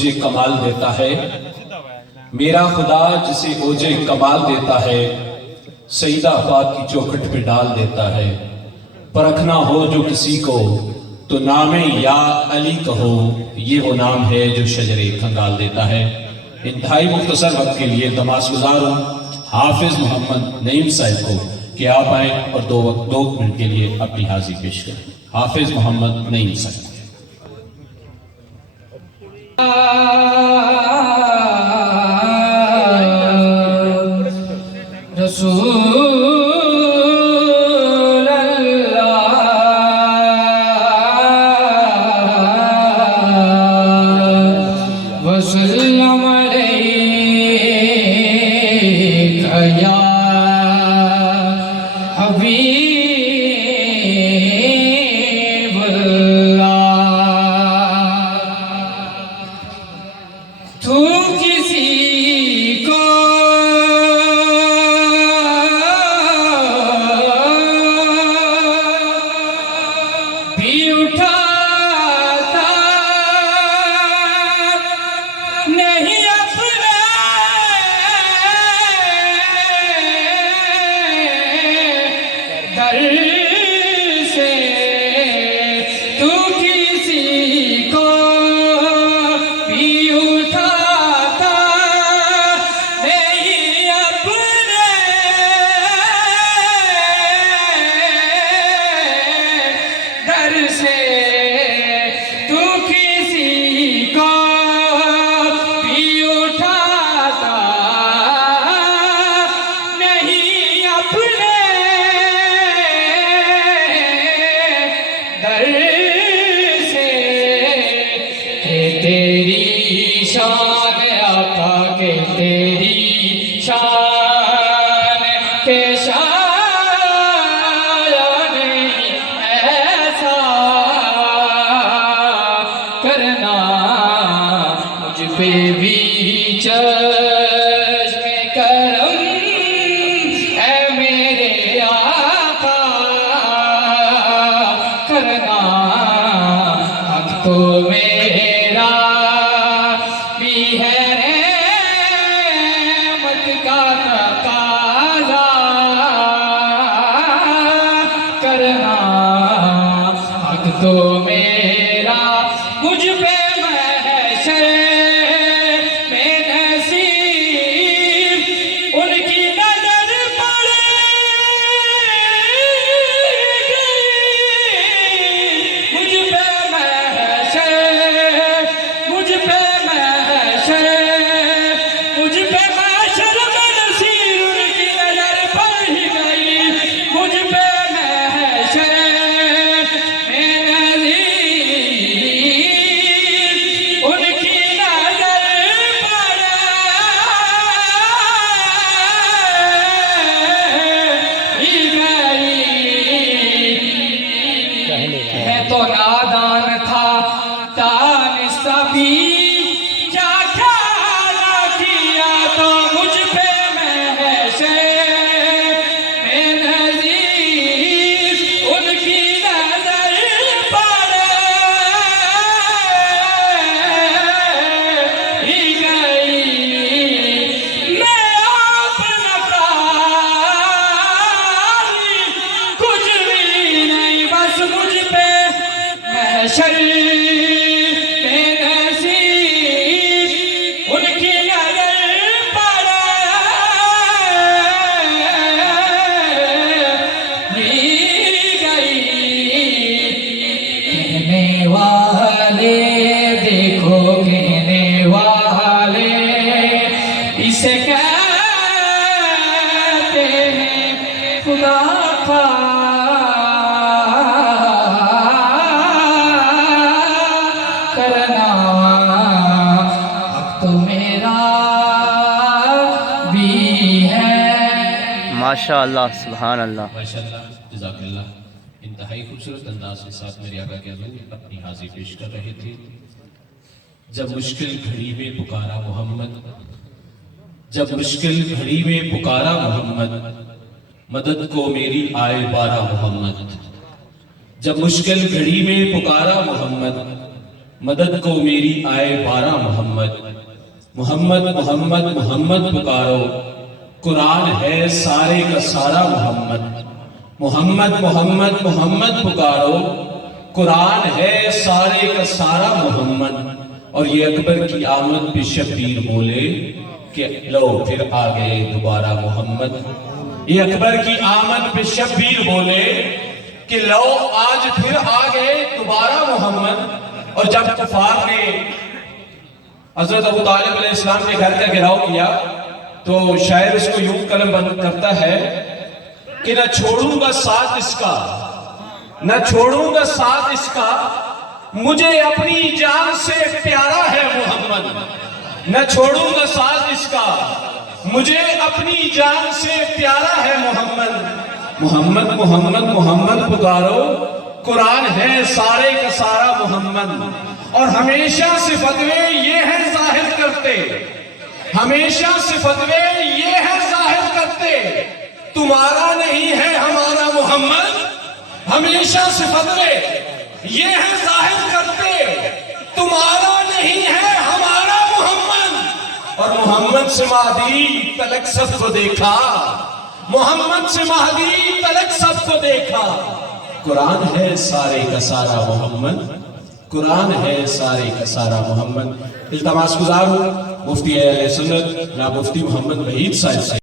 मुझे कमाल देता है, मेरा खुदा जिसे ओजे कमाल देता है, सईदा पाक की चौखट पे डाल देता है। परखना हो जो किसी को तो नामे या अली कहो, ये वो नाम है जो शजरे खंगाल देता है। इंतहाई मुख्तसर वक्त के लिए तमाश गुजार हूँ हाफिज मोहम्मद नईम साहब को कि आप आए और दो मिनट के लिए अपनी हाजिरी पेश करें। हाफिज मोहम्मद नईम साहब। तेरी शान आका के तेरी शान के शान ऐसा करना मुझ पे भी चश्मे करम ऐ मेरे आका करना हक तो मेरा भी है रहमत का तकाज़ा करना हक तो मेरा मुझ पे महशर में नसीब उनकी नजर पड़े मुझ पे महशर मुझ पे महशर में नसीब उनकी नजर पड़ ही गई मुझ पे महशर में नसीब उनकी नजर पड़ ही गई। मैं तो नादान था दानिस्ता भी क्या ख्याल किया तो मुझ पे महशर में नज़ीर उनकी नजर पड़ ही गई। मैं आप नकारी कुछ भी नहीं बस मुझ पे महशर में नसीब उनकी नजर पड़ ही गई। कहने वाले देखो कहने वाले इसे कहते हैं खुदा का करना अब तो मेरा भी है। माशाअल्लाह सुभान अल्लाह। माशाअल्लाह जज़ाकल्लाह। इंतहाई खूबसूरत अंदाज के साथ मेरे आका के हज़ूर अपनी हाज़िरी पेश कर रहे थे। जब मुश्किल घड़ी में पुकारा मोहम्मद, जब मुश्किल घड़ी में पुकारा मोहम्मद, मदद को मेरी आए बारा मोहम्मद। जब मुश्किल घड़ी में पुकारा मोहम्मद, मदद को मेरी आए 12 मोहम्मद। मोहम्मद मोहम्मद मोहम्मद पुकारो, कुरान है सारे का सारा मोहम्मद। मोहम्मद मोहम्मद मोहम्मद पुकारो, कुरान है सारे का सारा मोहम्मद। और ये अकबर की आमद पे शब्बीर बोले कि लो फिर आ गए दोबारा मोहम्मद। ये अकबर की आमद पे शब्बीर बोले कि लो आज फिर आ गए दोबारा मोहम्मद। और जब कुफार ने हजरत अबू तालिब अलैहिस्सलाम के घर का घेराव किया तो शायर उसको यूं कलम बंद करता है कि न छोड़ूंगा साथ इसका, न छोड़ूंगा साथ इसका, मुझे अपनी जान से प्यारा है मोहम्मद। न छोड़ूंगा साथ इसका, मुझे अपनी जान से प्यारा है मोहम्मद। मोहम्मद मोहम्मद मोहम्मद पुकारो, कुरान है सारे का सारा मोहम्मद। और हमेशा से फतवे ये है जाहिर करते, हमेशा से फतवे ये है जाहिर करते, तुम्हारा नहीं है हमारा मोहम्मद। हमेशा से फतवे ये है जाहिर करते, तुम्हारा नहीं है हमारा मोहम्मद। और मोहम्मद से महदी तलक सबको देखा, मोहम्मद से महदी तलक सबको देखा। कुरान है सारे का सारा मोहम्मद, कुरान है सारे का सारा मोहम्मद। इल्तमास गुजार हूं मुफ्ती अहले सुन्नत जनाब मुफ्ती मोहम्मद वहीद साहब से